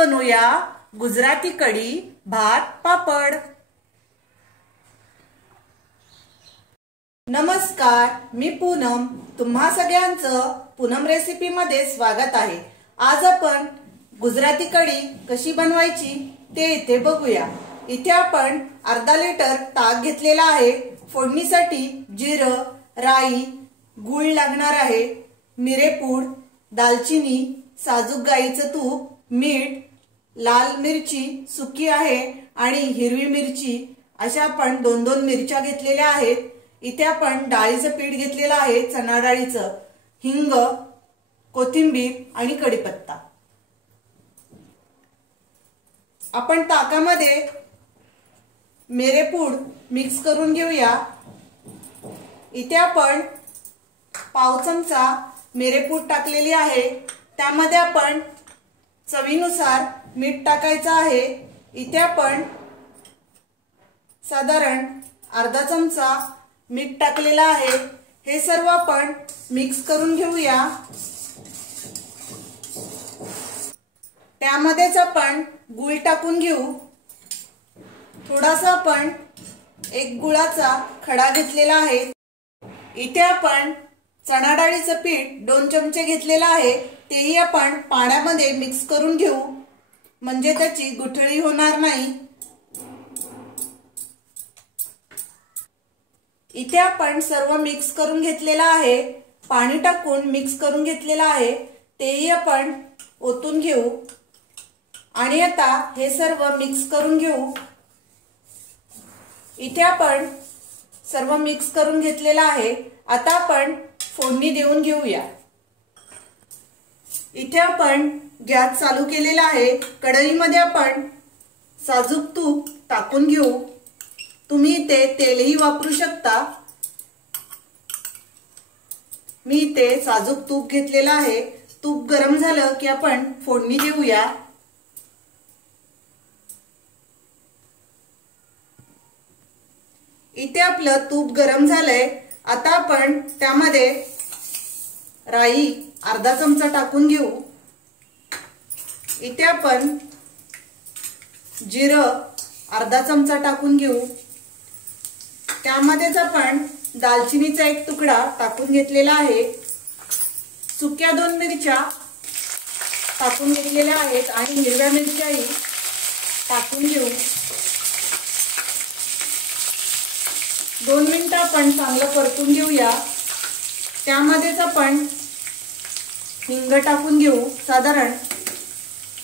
बनवूया गुजराती कढी भात पापड। नमस्कार, मी पूनम। तुम्हा सगळ्यांचं पूनम रेसिपी मध्ये स्वागत आहे। आज आपण गुजराती कढी कशी बनवायची ते इथे बघूया। इथे आपण अर्धा लिटर ताक घेतलेला आहे। फोडणीसाठी जिरं, राई, गूळ लागणार आहे, मिरेपूड, दालचिनी, साजूक गाईचं तूप, मीठ, लाल मिरची सुकी आहे आणि हिरवी मिरची अशा आपण दोन दोन मिरच्या घेतलेल्या आहेत। इथे आपण डाळीचं पीठ घेतलेलं आहे, चणा डाळीचं, हिंग, कोथिंबीर आणि कढीपत्ता। आपण ताकामध्ये मिरेपूड मिक्स करून घेऊया। इथे आपण पाव चमचा मिरेपूड टाकलेली आहे। त्यामध्ये आपण चवीनुसार मीठ टाकायचं आहे। इथे आपण साधारण अर्धा चमचा मीठ टाकलेला आहे। हे सर्व आपण मिक्स करून घेऊया। त्यामध्येच आपण गूळ टाकून घेऊ। थोडासा आपण एक गुळाचा खडा घेतलेला आहे। इथे आपण चणा डाळीचं पीठ 2 चमचे घेतलेला आहे, तेही आपण पाण्यामध्ये मिक्स करून घेऊ, म्हणजे त्याची गुठळी होणार नाही। इथे आपण सर्व मिक्स करून घेतलेला आहे, पाणी टाकून मिक्स करून घेतलेला आहे, तेही आपण ओतून घेऊ आणि आता हे सर्व मिक्स करून घेऊ। इथे आपण सर्व मिक्स करून घेतलेला आहे। आता आपण फोडणी देऊन घेऊया। इथे आपण गॅस चालू केलेला आहे। कढईमध्ये आपण साजूक तूप टाकून घेऊ। तुम्ही इथे तेलही वापरू शकता। मी इथे साजूक तूप घेतलेला आहे। तूप गरम झालं की आपण फोडणी देऊया। इथे आपलं तूप गरम झालंय। आता आपण त्यामध्ये राई अर्धा चमचा टाकून घेऊ। इथे आपण जिरं अर्धा चमचा टाकून घेऊ। त्यामध्येच आपण दालचिनीचा एक तुकडा टाकून घेतलेला आहे। सुक्या 2 मिरच्या टाकून घेतलेल्या आहेत आणि हिरव्या मिरच्याही टाकून घेऊ। 2 मिनिटं आपण चांगलं परतून घेऊया। त्यामध्येच आपण हिंग टाकून घेऊ। साधारण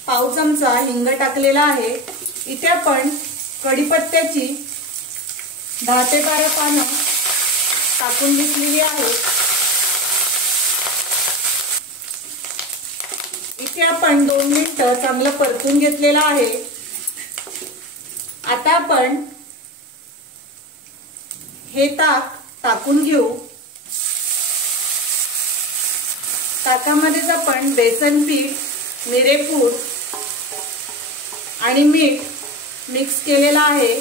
पाव चमचा हिंग टाकलेला आहे। इथे आपण कढीपत्त्याची 10 ते 12 पानं टाकून घेतलेली आहे। इथे आपण 2 मिनिटं चांगलं परतून घेतलेलं आहे। आता आपण हे ताक टाकून घेऊ। ताकामध्येच आपण बेसन पीठ, मिरेपूड आणि मीठ मिक्स केलेला आहे।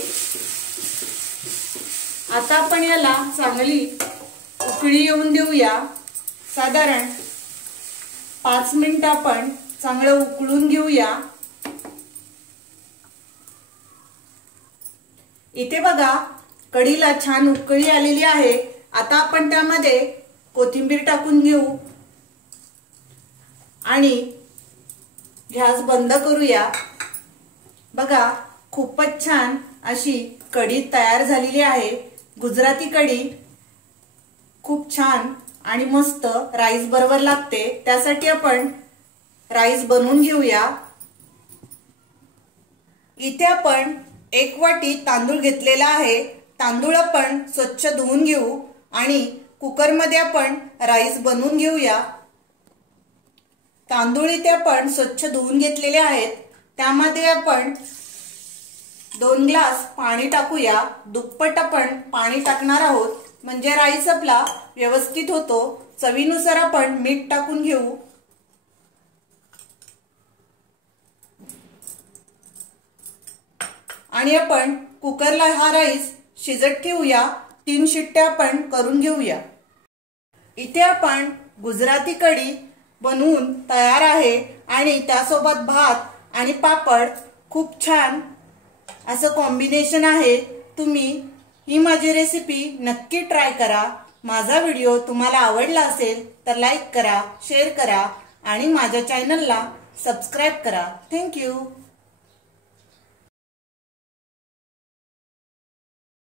आता आपण याला चांगली उकळी येऊन देऊया। साधारण 5 मिनिटं आपण चांगलं उकळून घेऊया। इथे बघा कढीला छान उकळी आलेली आहे। आता आपण त्यामध्ये कोथिंबीर टाकून घेऊ आणि गॅस बंद करूया। बघा खूपच छान अशी कढी तयार झालेली आहे। गुजराती कढी खूप छान आणि मस्त राईस बरोबर लागते। त्यासाठी आपण राईस बनवून घेऊया। इथे आपण 1 वाटी तांदूळ घेतलेला आहे। तांदूळ आपण स्वच्छ धुवून घेऊ आणि कुकरमध्ये आपण राईस बनवून घेऊया। तांदूळ इथे आपण स्वच्छ धुवून घेतलेले आहेत। त्यामध्ये आपण 2 ग्लास पाणी टाकूया। दुप्पट आपण पाणी टाकणार आहोत, म्हणजे राईस आपला व्यवस्थित होतो। चवीनुसार आपण मीठ टाकून घेऊ आणि आपण कुकरला हा राईस शिजत ठेवूया। 3 शिट्ट्या आपण करून घेऊया। इथे आपण गुजराती कढी बनवून तयार आहे आणि त्यासोबत भात आणि पापड खूप छान असं कॉम्बिनेशन आहे। तुम्ही ही माझी रेसिपी नक्की ट्राय करा। माझा व्हिडिओ तुम्हाला आवडला असेल तर लाईक करा, शेअर करा आणि माझ्या चॅनलला सबस्क्राइब करा। थँक्यू।